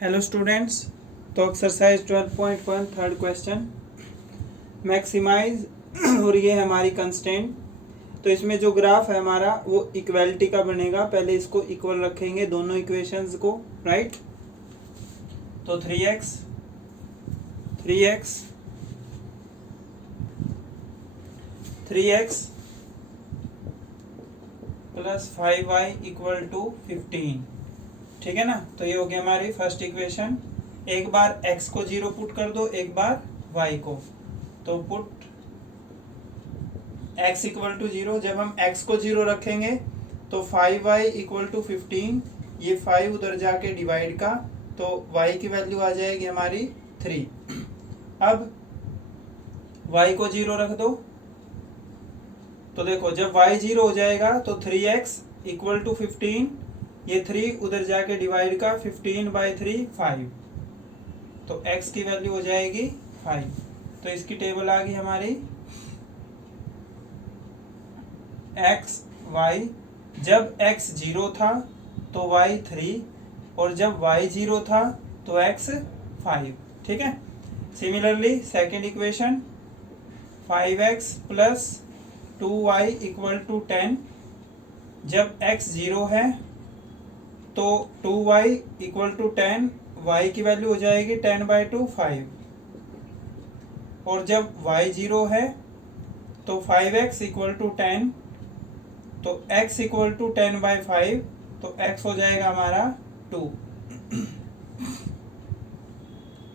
Hello students. तो exercise 12.1 third question maximise और ये है हमारी कंस्टेंट। तो इसमें जो ग्राफ है हमारा वो इक्वलिटी का बनेगा। पहले इसको इक्वल रखेंगे दोनों इक्वेशंस को, राइट। तो 3x plus 5y equal to 15, ठीक है ना। तो ये हो गया हमारी फर्स्ट इक्वेशन। एक बार x को 0 पुट कर दो, एक बार y को। तो पुट x इक्वल टू 0। जब हम x को 0 रखेंगे तो 5y इक्वल टू 15, ये 5 उधर जाके डिवाइड का, तो y की वैल्यू आ जाएगी हमारी 3। अब y को 0 रख दो, तो देखो जब y 0 हो जाएगा तो 3x इक्वल टू 15, ये 3 उधर जाके डिवाइड का, 15/3 5, तो x की वैल्यू हो जाएगी 5। तो इसकी टेबल आ गई हमारी x y। जब x 0 था तो y 3, और जब y 0 था तो x 5, ठीक है। Similarly second equation 5x plus 2y equal to 10। जब x 0 है तो 2y इक्वल टू 10, y की वैल्यू हो जाएगी 10/2 5, और जब y 0 है तो 5x इक्वल टू 10, तो x इक्वल टू 10/5, तो x हो जाएगा हमारा 2।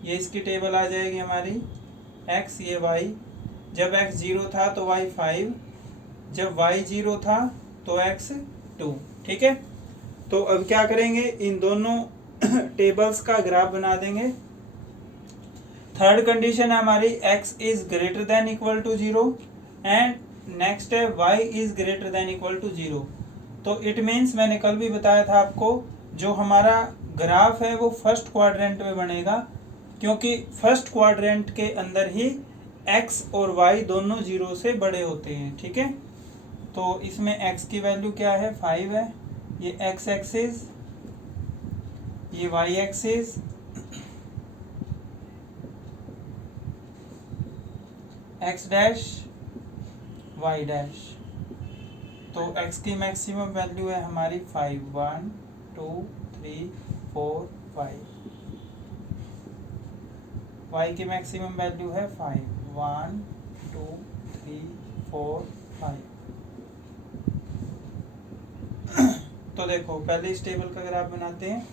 ये इसकी टेबल आ जाएगी हमारी x, ये y। जब x 0 था तो y 5, जब y 0 था तो x 2, ठीक है। तो अब क्या करेंगे, इन दोनों टेबल्स का ग्राफ बना देंगे। थर्ड कंडीशन है हमारी x is greater than equal to 0, and next है y is greater than equal to 0। तो इट मीन्स, मैंने कल भी बताया था आपको, जो हमारा ग्राफ है वो फर्स्ट क्वाड्रेंट में बनेगा, क्योंकि फर्स्ट क्वाड्रेंट के अंदर ही x और y दोनों 0 से बड़े होते हैं, ठीक है। तो इसमें x की वैल्यू क्या है, 5 है। ये x एक्सिस, ये y axis, x dash y dash. तो x की मैक्सिमम वैल्यू है हमारी 5, 1 2 3 4 5। y की मैक्सिमम वैल्यू है 5, 1 2 3 4 5। तो देखो पहले इस टेबल का ग्राफ बनाते हैं।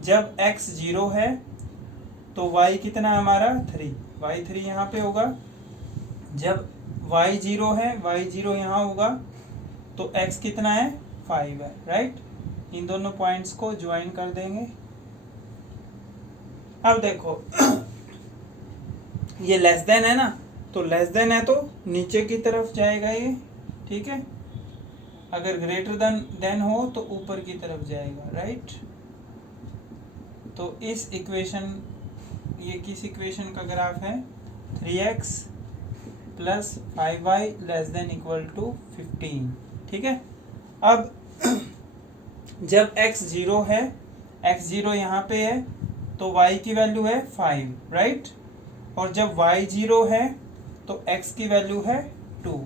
जब x 0 है तो y कितना है हमारा 3, y 3 यहाँ पे होगा। जब y 0 है, y 0 यहाँ होगा, तो x कितना है 5 है, राइट। इन दोनों पॉइंट्स को ज्वाइन कर देंगे। अब देखो ये लेस देन है ना, तो लेस देन है तो नीचे की तरफ जाएगा ये, ठीक है। अगर ग्रेटर देन हो तो ऊपर की तरफ जाएगा, राइट। तो इस इक्वेशन, ये किस इक्वेशन का ग्राफ है, 3x plus 5y less than equal to 15, ठीक है। अब जब x 0 है, x 0 यहाँ पे है, तो y की वैल्यू है 5, राइट। और जब y 0 है तो x की वैल्यू है 2।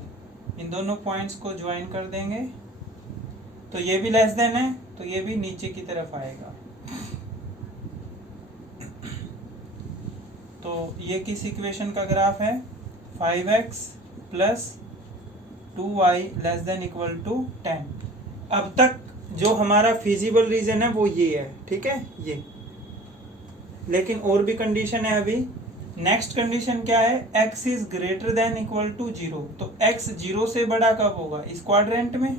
इन दोनों पॉइंट्स को ज्वाइन कर देंगे, तो ये भी लेस देन है तो ये भी नीचे की तरफ आएगा। तो ये किस इक्वेशन का ग्राफ है, 5x plus 2y less than equal to 10। अब तक जो हमारा फिजिबल रीजन है वो ये है, ठीक है, ये। लेकिन और भी कंडीशन है अभी। नेक्स्ट कंडीशन क्या है, x is greater than equal to 0। तो x 0 से बड़ा कब होगा, इस क्वाड्रेंट में।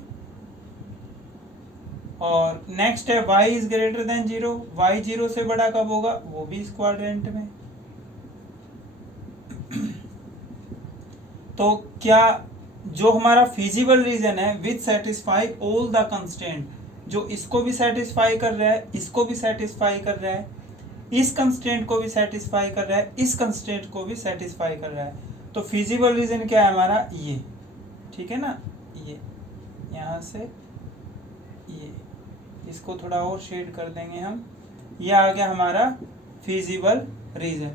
और नेक्स्ट है y is greater than 0, y 0 से बड़ा कब होगा, वो भी इस क्वाड्रेंट में। तो क्या जो हमारा फिजिबल रीजन है which satisfy all the constant, जो इसको भी सेटिस्फाई कर रहा है, इसको भी सेटिस्फाई कर रहा है, इस कंस्टेंट को भी सेटिस्फाई कर रहा है, इस कंस्टेंट को भी सेटिस्फाई कर रहा है, तो फिजिबल रीजन क्या है हमारा, ये, ठीक है ना। ये यहाँ से ये, इसको थोड़ा और शेड कर देंगे हम, ये आ गया हमारा फिजिबल रीजन।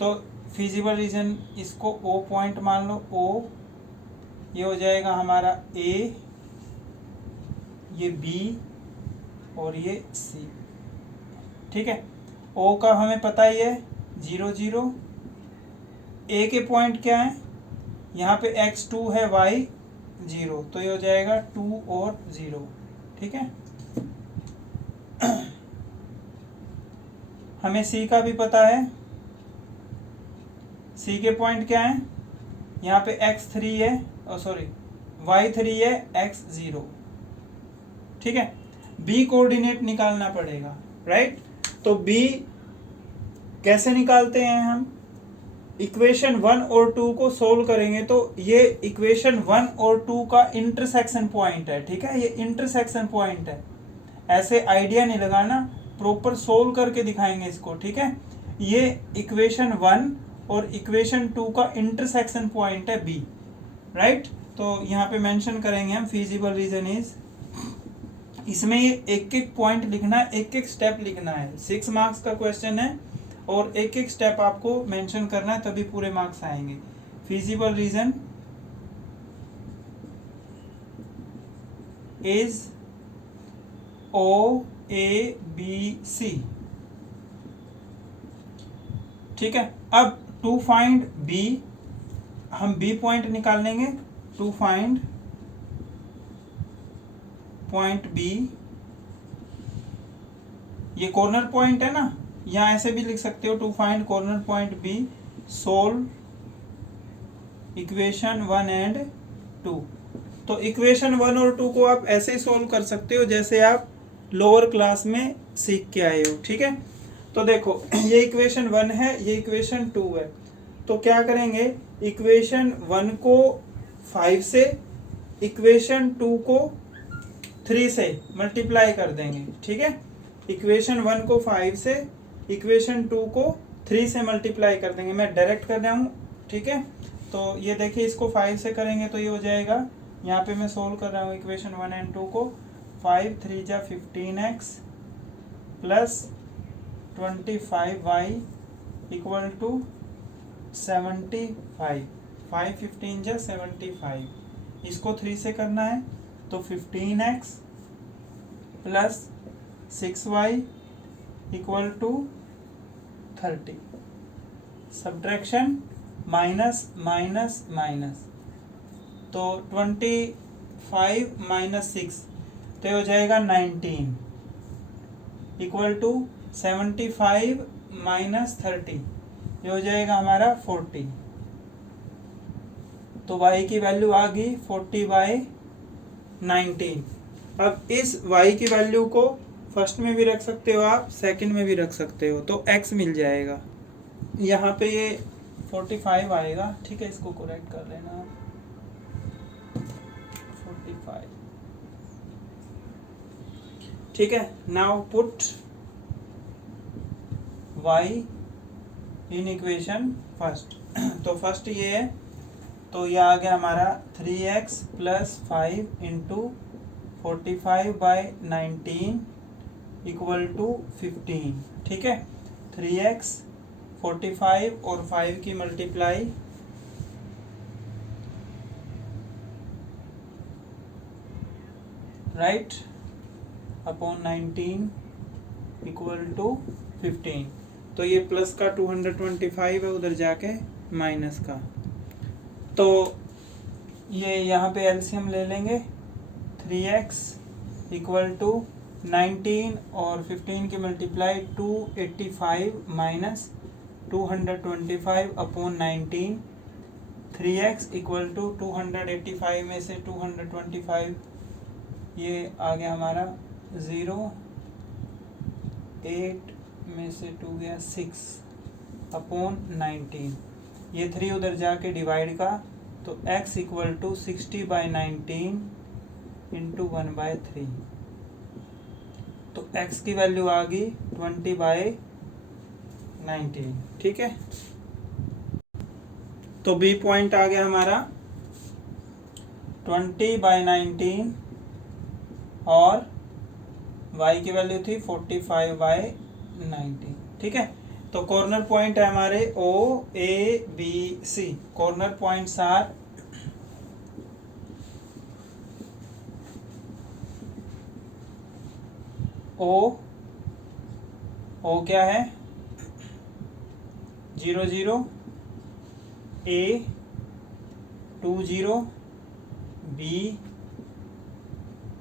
तो फिजिबल रीजन इसको ओ पॉइंट मान लो, ओ, ये हो जाएगा हमारा ए, ये बी और ये सी। ठीक है, ओ का हमें पता ही है 0 0। ए के पॉइंट क्या है, यहाँ पे x2 है, y 0, तो ये हो जाएगा 2 और 0। ठीक है, हमें सी का भी पता है, सी के पॉइंट क्या है, यहाँ पे x3 है, सॉरी y3 है, x0। ठीक है, बी कोऑर्डिनेट निकालना पड़ेगा, राइट। तो बी कैसे निकालते हैं हम, इक्वेशन 1 और 2 को सोल्व करेंगे तो ये इक्वेशन 1 और 2 का इंटरसेक्शन पॉइंट है। ठीक है, ये इंटरसेक्शन पॉइंट है, ऐसे आइडिया नहीं लगाना, प्रॉपर सोल्व करके दिखाएंगे इसको। ठीक है, ये इक्वेशन 1 और इक्वेशन 2 का इंटरसेक्शन पॉइंट है बी, राइट। तो यहाँ पे मेंशन करेंगे हम फिजिबल रीजन इज, इसमें ये एक एक पॉइंट लिखना है, एक एक स्टेप लिखना है। 6 मार्क्स का क्वेश्चन है और एक एक स्टेप आपको मेंशन करना है, तभी पूरे मार्क्स आएंगे। Feasible region is O A B C. ठीक है, अब टू फाइंड बी, हम बी पॉइंट निकाल लेंगे। टू फाइंड पॉइंट बी, ये कॉर्नर पॉइंट है ना, या ऐसे भी लिख सकते हो, to find corner point B, solve equation 1 and 2। तो इक्वेशन 1 और 2 को आप ऐसे ही सोल्व कर सकते हो जैसे आप लोअर क्लास में सीख के आए हो। ठीक है, तो देखो ये इक्वेशन 1 है, ये इक्वेशन 2 है, तो क्या करेंगे, इक्वेशन 1 को 5 से, इक्वेशन 2 को 3 से मल्टीप्लाई कर देंगे। ठीक है, इक्वेशन 1 को 5 से, इक्वेशन 2 को 3 से मल्टीप्लाई कर देंगे। मैं डायरेक्ट कर रहा हूँ। ठीक है, तो ये देखिए, इसको 5 से करेंगे तो ये हो जाएगा, यहाँ पे मैं सोल्व कर रहा हूँ इक्वेशन 1 एंड 2 को, 5 3 जा 15x plus 25y equal to 75, 5 15 जा 75, इसको 3 से करना है तो 15x plus 6y equal to 30। Subtraction minus minus minus, तो 25 माइनस 6, तो ये हो जाएगा 19 इक्वल टू 75 माइनस 30, ये हो जाएगा हमारा 40। तो y की वैल्यू आ गई 40/19। अब इस y की वैल्यू को फर्स्ट में भी रख सकते हो आप, सेकंड में भी रख सकते हो, तो x मिल जाएगा। यहाँ पे ये 45 आएगा। ठीक है, इसको करेक्ट कर लेना आप, 45। ठीक है, now put y in equation first. तो फर्स्ट ये है, तो ये आ गया हमारा 3x plus 5 into 45/19 equal to 15। ठीक है, 3x 45 और 5 की multiply, right, upon 19 equal to 15। तो ये प्लस का 225 है, उधर जाके माइनस का, तो ये यहाँ पे एलसीएम ले लेंगे। 3x इक्वल टू 19 और 15 की multiply 285 minus 225 upon 19। 3x equal to 285 में से 225, ये आ गया हमारा 0, 8 में से 2 गया 6 अपॉन 19, ये 3 उधर जाके डिवाइड का, तो x इक्वल टू 60/19 इंटू 1/3, तो x की वैल्यू आ गई 20/19। ठीक है, तो b पॉइंट आ गया हमारा 20/19 और y की वैल्यू थी 45/19। 19, ठीक है। तो कॉर्नर पॉइंट है हमारे OABC। Corner points are O क्या है 0 0, A 2 0, B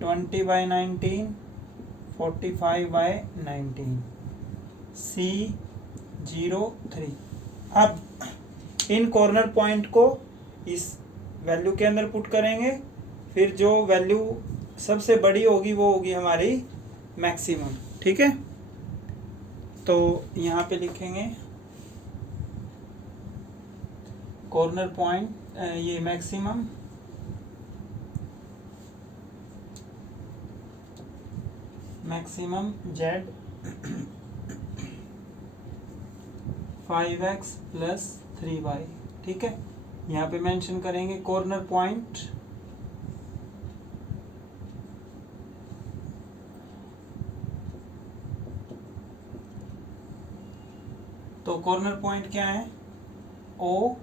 20/19, 45/19, C 0 3। अब इन कॉर्नर पॉइंट को इस वैल्यू के अंदर पुट करेंगे, फिर जो वैल्यू सबसे बड़ी होगी वो होगी हमारी मैक्सिमम, ठीक है। तो यहाँ पे लिखेंगे कॉर्नर पॉइंट, ये मैक्सिमम Z 5x + 3y, ठीक है। यहाँ पे मेंशन करेंगे कॉर्नर पॉइंट तो कॉर्नर पॉइंट क्या है O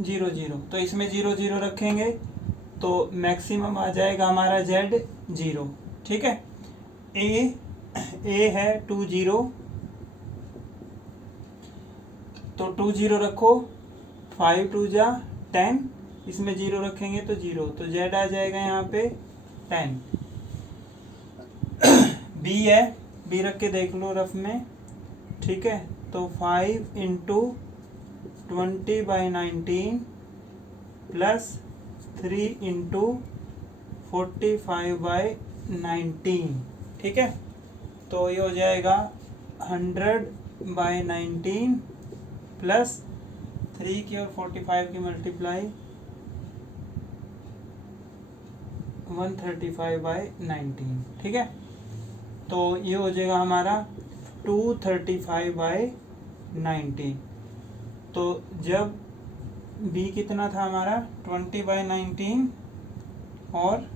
0 0, तो इसमें 0 0 रखेंगे तो मैक्सिमम आ जाएगा हमारा Z 0, ठीक है। A है 2 0, तो 2 0 रखो, 5 2 जा 10, इसमें 0 रखेंगे तो 0, तो Z आ जाएगा यहाँ पे 10। B है, B रख के देख लो रफ में, ठीक है। तो 5 × 20/19 + 3 × 45/19, ठीक है। तो ये हो जाएगा 100/19 + 3 की और 45 की मल्टीप्लाई 135/19, ठीक है। तो ये हो जाएगा हमारा 235/19। तो जब B कितना था हमारा 20/19 और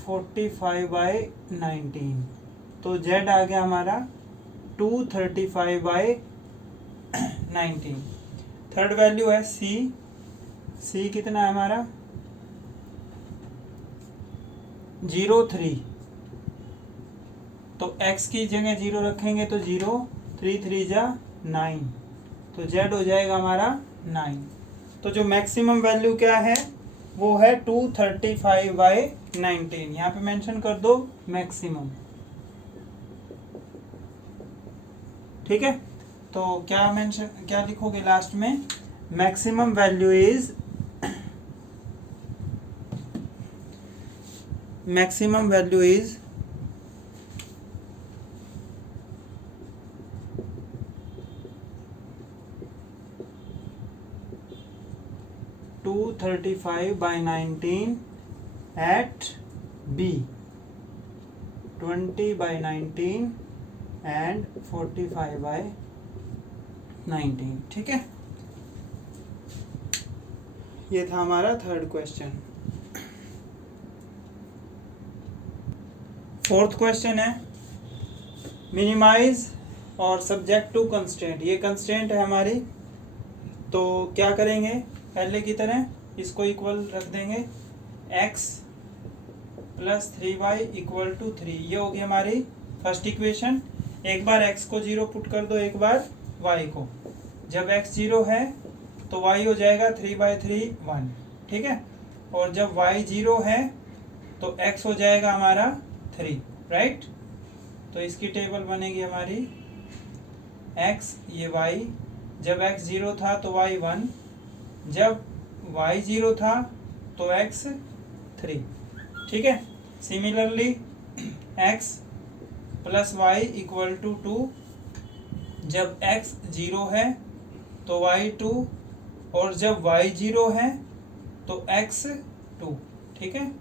45/19, तो Z आ गया हमारा 235/19। थर्ड वैल्यू है C कितना है हमारा 0 3, तो x की जगह 0 रखेंगे तो 0, 3 3 जा 9, तो Z हो जाएगा हमारा 9। तो जो मैक्सिमम वैल्यू क्या है वो है 235/19, यहाँ पे मेंशन कर दो मैक्सिमम, ठीक है। तो क्या लिखोगे लास्ट में, maximum value is 235/19 at B, 20/19 and 45/19, ठीक है। ये था हमारा थर्ड क्वेश्चन। फोर्थ क्वेश्चन है मिनिमाइज और सब्जेक्ट टू कंस्ट्रेंट। ये कंस्ट्रेंट है हमारी, तो क्या करेंगे पहले की तरह इसको इक्वल रख देंगे, x + 3y = 3। ये होगी हमारी फर्स्ट इक्वेशन। एक बार x को 0 पुट कर दो, एक बार y को। जब x 0 है तो y हो जाएगा 3/3 1, ठीक है। और जब y 0 है तो x हो जाएगा हमारा 3, राइट। तो इसकी टेबल बनेगी हमारी x ये y, जब x 0 था तो y 1, जब y 0 था तो x 3, ठीक है। सिमिलरली x + y = 2, जब x 0 है तो y 2, और जब y 0 है तो x 2, ठीक है।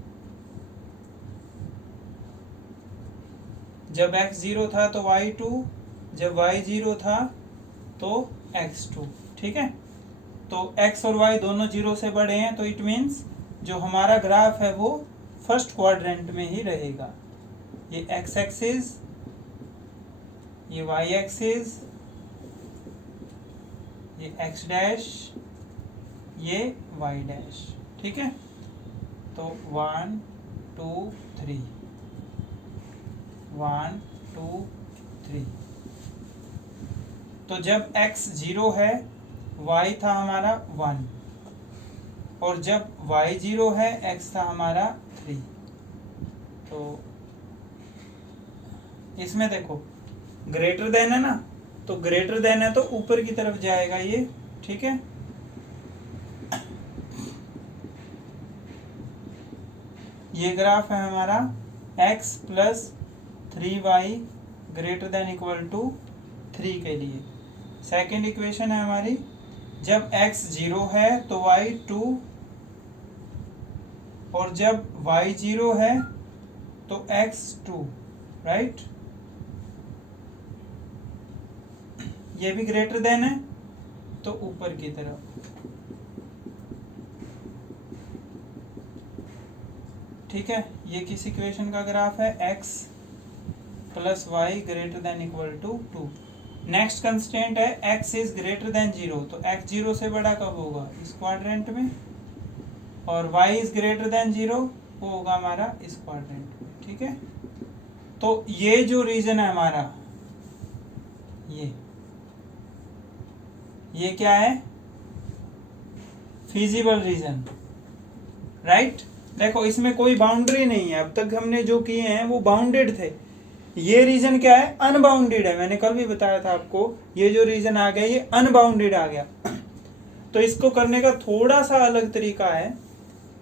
जब x 0 था तो y 2, जब y 0 था तो x 2, ठीक है। तो x और y दोनों 0 से बड़े हैं, तो इट मीन्स जो हमारा ग्राफ है वो फर्स्ट क्वाड्रेंट में ही रहेगा। ये एक्स एक्सिस, ये वाई एक्सिस, ये एक्स डैश, ये वाई डैश। ठीक है, तो 1 2 3, 1 2 3। तो जब x 0 है, y था हमारा 1, और जब y 0 है, x था हमारा 3। तो इसमें देखो ग्रेटर देन है ना, तो ग्रेटर देन है तो ऊपर की तरफ जाएगा ये। ठीक है, ये ग्राफ है हमारा x plus 3y greater than equal to 3 के लिए। सेकेंड इक्वेशन है हमारी, जब x 0 है तो y 2, और जब y 0 है तो x 2, राइट। ये भी ग्रेटर देन है तो ऊपर की तरफ। ठीक है, ये किस इक्वेशन का ग्राफ है, x plus y greater than equal to 2। Next constant है x इज ग्रेटर देन 0, तो x 0 से बड़ा कब होगा, इस क्वाड्रेंट में, और y इज ग्रेटर देन 0 वो होगा हमारा इस क्वाड्रेंट में। ठीक है, तो ये जो रीजन है हमारा, ये क्या है, फिजिबल रीजन, राइट। देखो इसमें कोई बाउंड्री नहीं है, अब तक हमने जो किए हैं वो बाउंडेड थे। ये रीजन क्या है, अनबाउंडेड है। मैंने कल भी बताया था आपको, ये जो रीजन आ गया ये अनबाउंडेड आ गया। तो इसको करने का थोड़ा सा अलग तरीका है।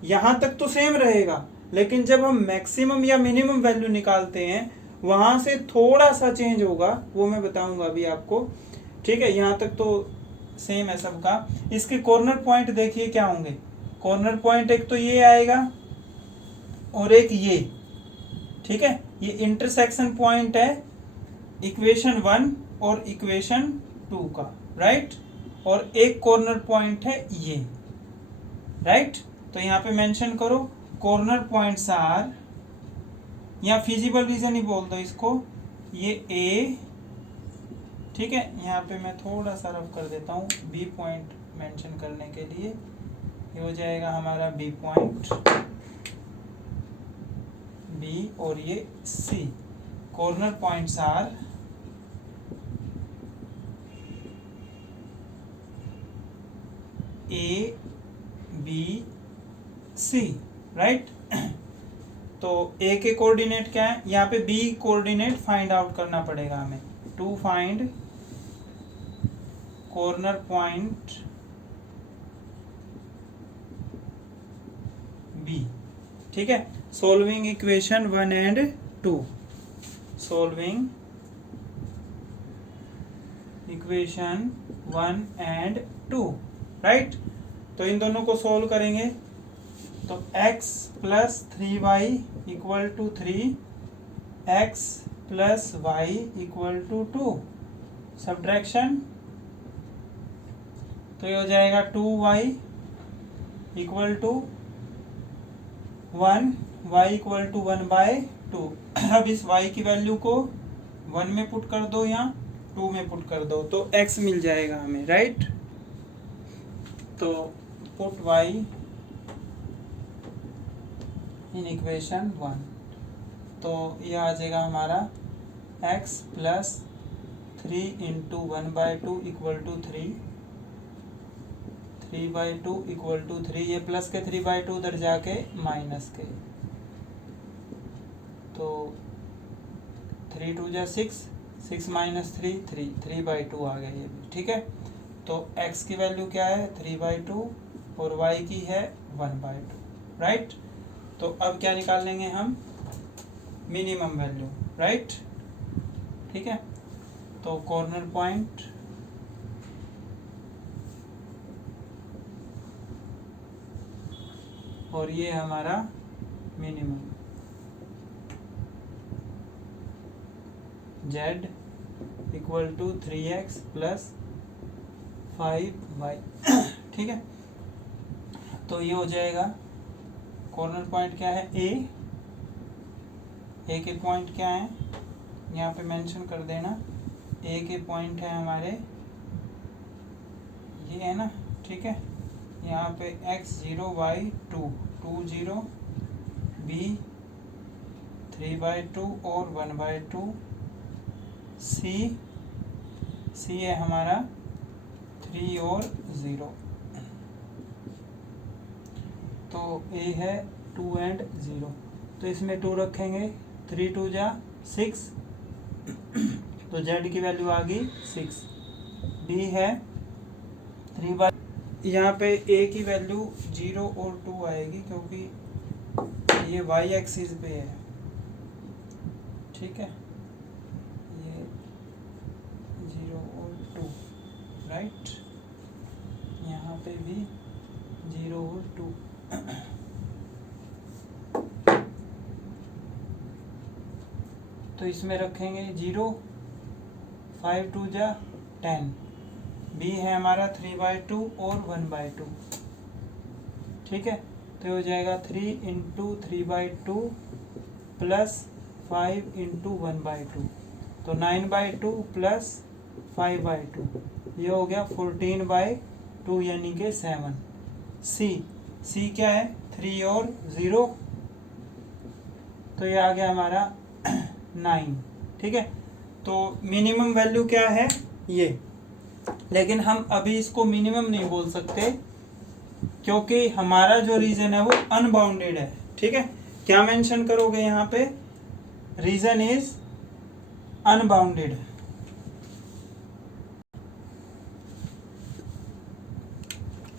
यहां तक तो सेम रहेगा, लेकिन जब हम मैक्सिमम या मिनिमम वैल्यू निकालते हैं वहां से थोड़ा सा चेंज होगा, वो मैं बताऊंगा अभी आपको। ठीक है, यहां तक तो सेम है सबका। इसके कॉर्नर पॉइंट देखिए क्या होंगे। कॉर्नर पॉइंट एक तो ये आएगा और एक ये। ठीक है, ये इंटरसेक्शन पॉइंट है इक्वेशन 1 और इक्वेशन 2 का, राइट। और एक कॉर्नर पॉइंट है ये, राइट। तो यहाँ पे मेंशन करो कॉर्नर पॉइंट्स आर, या फिजिबल रीजन ही बोल दो इसको, ये ए। ठीक है, यहाँ पे मैं थोड़ा सा रफ कर देता हूँ बी पॉइंट मेंशन करने के लिए। ये हो जाएगा हमारा बी पॉइंट, बी, और ये C. Corner points are A B C, right. तो ए के कोऑर्डिनेट क्या है, यहाँ पे बी कोऑर्डिनेट फाइंड आउट करना पड़ेगा हमें। To find corner point B. ठीक है, solving equation 1 and 2, solving equation 1 and 2, right. तो इन दोनों को सोल्व करेंगे तो x plus 3y equal to 3, x plus y equal to 2, subtraction, तो ये हो जाएगा 2y equal to 1, y equal to 1/2। अब इस y की वैल्यू को 1 में पुट कर दो या 2 में पुट कर दो, तो x मिल जाएगा हमें, राइट। तो पुट y इन इक्वेशन 1, तो ये आ जाएगा हमारा x plus 3 into 1/2 equal to 3, 3/2 equal to 3, ये प्लस के 3/2 उधर जाके माइनस के, तो 3 2 जा 6, 6 माइनस 3 3, 3/2 आ गया ये भी। ठीक है, तो x की वैल्यू क्या है 3/2 और y की है 1/2, राइट। तो अब क्या निकाल लेंगे हम, मिनिमम वैल्यू, राइट। ठीक है, तो कॉर्नर पॉइंट और ये हमारा minimum, z equal to 3x plus 5y। ठीक है, तो ये हो जाएगा, कॉर्नर पॉइंट क्या है a, ए के पॉइंट क्या है यहाँ पे मेंशन कर देना। ए के पॉइंट है हमारे ये है ना, ठीक है। यहाँ पे x0 y2 2 0 b 3/2 और 1/2 c है हमारा 3 और 0। तो a है 2 and 0, तो इसमें 2 रखेंगे, 3 2 जा 6, तो z की वैल्यू आ गई 6। b है 3 यहाँ पे a की वैल्यू 0 और 2 आएगी क्योंकि ये y एक्सिस पे है, ठीक है। ये 0 और 2, राइट। यहाँ पे भी 0 और 2। तो इसमें रखेंगे 0, 5 2 जा 10, b है हमारा 3/2 और 1/2, ठीक है। तो हो जाएगा 3 × 3/2 प्लस 5 × 1/2, तो 9/2 प्लस 5/2, ये हो गया 14/2 यानी कि 7। c क्या है 3 और 0, तो ये आ गया हमारा 9, ठीक है। तो मिनिमम वैल्यू क्या है ये, लेकिन हम अभी इसको मिनिमम नहीं बोल सकते क्योंकि हमारा जो रीजन है वो अनबाउंडेड है, ठीक है। क्या मेंशन करोगे यहाँ पे, region is unbounded.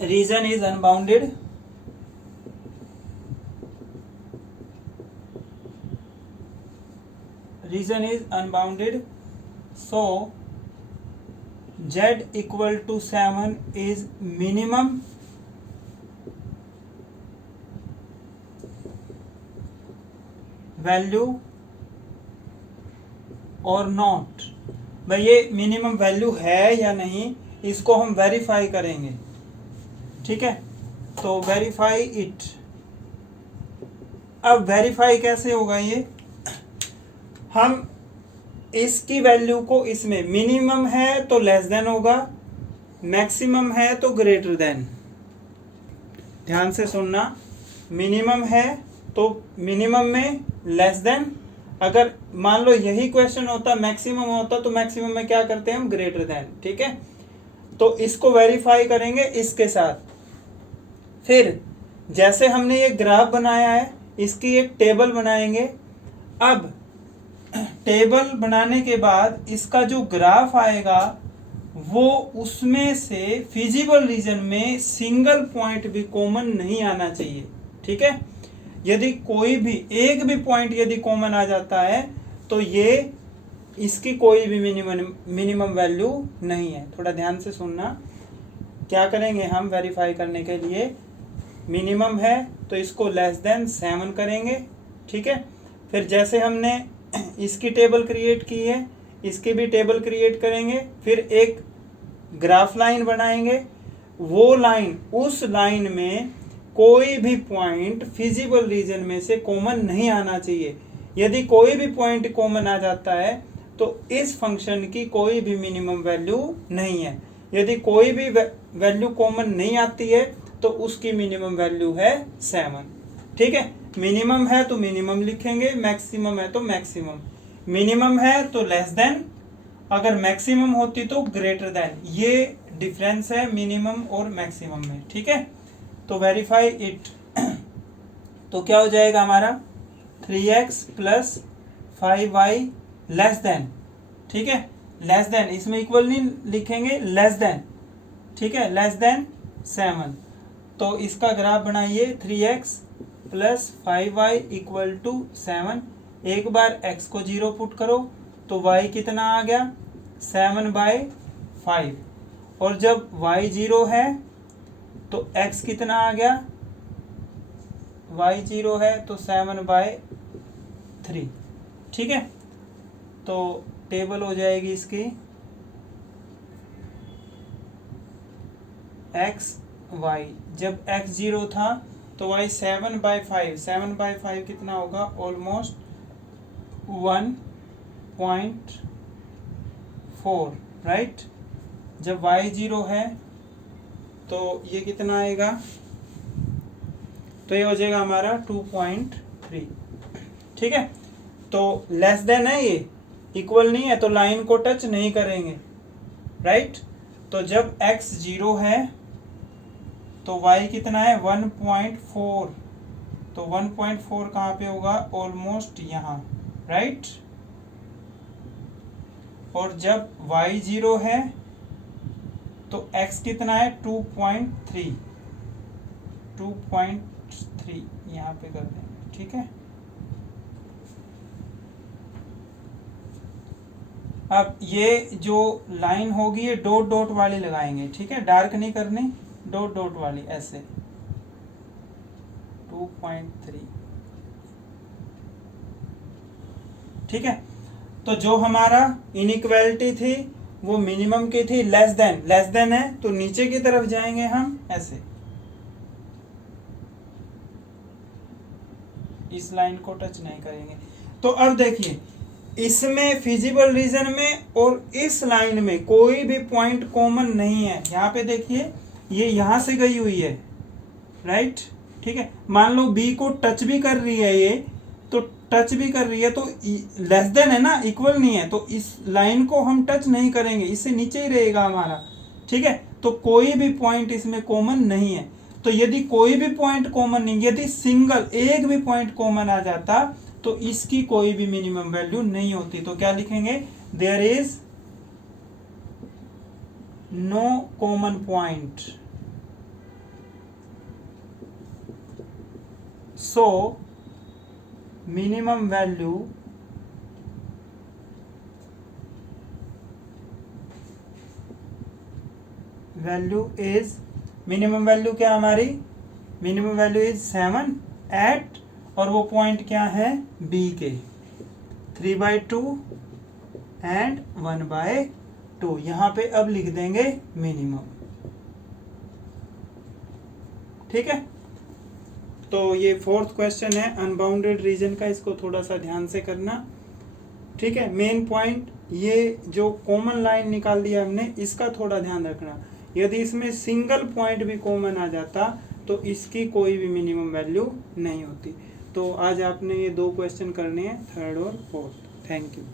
Region is unbounded, region is unbounded, so z equal to 7 is minimum value और नॉट। भाई ये मिनिमम वैल्यू है या नहीं, इसको हम वेरीफाई करेंगे, ठीक है। तो वेरीफाई इट। अब वेरीफाई कैसे होगा ये, हम इसकी वैल्यू को इसमें मिनिमम है तो लेस देन होगा, मैक्सिमम है तो ग्रेटर देन। ध्यान से सुनना, मिनिमम है तो मिनिमम में लेस देन, अगर मान लो यही क्वेश्चन होता मैक्सिमम होता तो मैक्सिमम में क्या करते हैं हम, ग्रेटर देन, ठीक है। तो इसको वेरीफाई करेंगे इसके साथ। फिर जैसे हमने ये ग्राफ बनाया है इसकी एक टेबल बनाएंगे। अब टेबल बनाने के बाद इसका जो ग्राफ आएगा वो उसमें से फिजिबल रीजन में सिंगल पॉइंट भी कॉमन नहीं आना चाहिए, ठीक है। यदि कोई भी एक भी पॉइंट यदि कॉमन आ जाता है तो ये इसकी कोई भी मिनिमम वैल्यू नहीं है। थोड़ा ध्यान से सुनना, क्या करेंगे हम वेरीफाई करने के लिए, मिनिमम है तो इसको लेस देन 7 करेंगे, ठीक है। फिर जैसे हमने इसकी टेबल क्रिएट की है इसकी भी टेबल क्रिएट करेंगे, फिर एक ग्राफ लाइन बनाएंगे, वो लाइन उस लाइन में कोई भी पॉइंट फिजिबल रीजन में से कॉमन नहीं आना चाहिए। यदि कोई भी पॉइंट कॉमन आ जाता है तो इस फंक्शन की कोई भी मिनिमम वैल्यू नहीं है। यदि कोई भी वैल्यू कॉमन नहीं आती है तो उसकी मिनिमम वैल्यू है 7, ठीक है। मिनिमम है तो मिनिमम लिखेंगे, मैक्सिमम है तो मैक्सिमम। मिनिमम है तो लेस देन, अगर मैक्सिमम होती तो ग्रेटर देन। ये डिफरेंस है मिनिमम और मैक्सिमम में, ठीक है। तो वेरीफाई इट। तो क्या हो जाएगा हमारा 3x plus 5y less then, ठीक है। लेस देन, इसमें इक्वल नहीं लिखेंगे, लेस देन, ठीक है, लेस देन 7। तो इसका ग्राफ बनाइए 3x plus 5y equal to 7। एक बार x को 0 पुट करो तो y कितना आ गया 7/5, और जब y 0 है तो x कितना आ गया, y 0 है तो 7/3, ठीक है। तो टेबल हो जाएगी इसकी x y, जब x 0 था तो y 7/5, 7/5 कितना होगा, ऑलमोस्ट 1.4, राइट। जब y 0 है तो ये कितना आएगा, तो ये हो जाएगा हमारा 2.3, ठीक है। तो लेस देन है, ये इक्वल नहीं है तो लाइन को टच नहीं करेंगे, राइट। तो जब x 0 है तो y कितना है 1.4, तो 1.4 कहाँ पे होगा, ऑलमोस्ट यहाँ, राइट। और जब y 0 है तो x कितना है 2.3, यहाँ पे कर देंगे, ठीक है। अब ये जो लाइन होगी ये डॉट डॉट वाली लगाएंगे, ठीक है, डार्क नहीं करनी, डॉट डॉट वाली, ऐसे 2.3, ठीक है। तो जो हमारा इनइक्वालिटी थी वो मिनिमम की थी, लेस देन है तो नीचे की तरफ जाएंगे हम, ऐसे इस लाइन को टच नहीं करेंगे। तो अब देखिए इसमें फिजिबल रीजन में और इस लाइन में कोई भी पॉइंट कॉमन नहीं है। यहाँ पे देखिए ये यहाँ से गई हुई है, राइट, ठीक है। मान लो बी को टच भी कर रही है, ये तो टच भी कर रही है तो लेस देन है ना, इक्वल नहीं है, तो इस लाइन को हम टच नहीं करेंगे, इससे नीचे ही रहेगा हमारा, ठीक है। तो कोई भी पॉइंट इसमें कॉमन नहीं है। तो यदि कोई भी पॉइंट कॉमन नहीं, यदि सिंगल एक भी पॉइंट कॉमन आ जाता तो इसकी कोई भी मिनिमम वैल्यू नहीं होती। तो क्या लिखेंगे, there is no common point, so minimum value is, minimum value क्या हमारी, मिनिमम वैल्यू इज 7 एट, और वो पॉइंट क्या है बी के, 3/2 एंड 1/2। यहाँ पे अब लिख देंगे मिनिमम, ठीक है। तो ये 4th क्वेश्चन है अनबाउंडेड रीजन का, इसको थोड़ा सा ध्यान से करना, ठीक है। मेन पॉइंट ये जो कॉमन लाइन निकाल दिया हमने, इसका थोड़ा ध्यान रखना। यदि इसमें सिंगल पॉइंट भी कॉमन आ जाता तो इसकी कोई भी मिनिमम वैल्यू नहीं होती। तो आज आपने ये 2 क्वेश्चन करने हैं, 3rd और 4th। Thank you.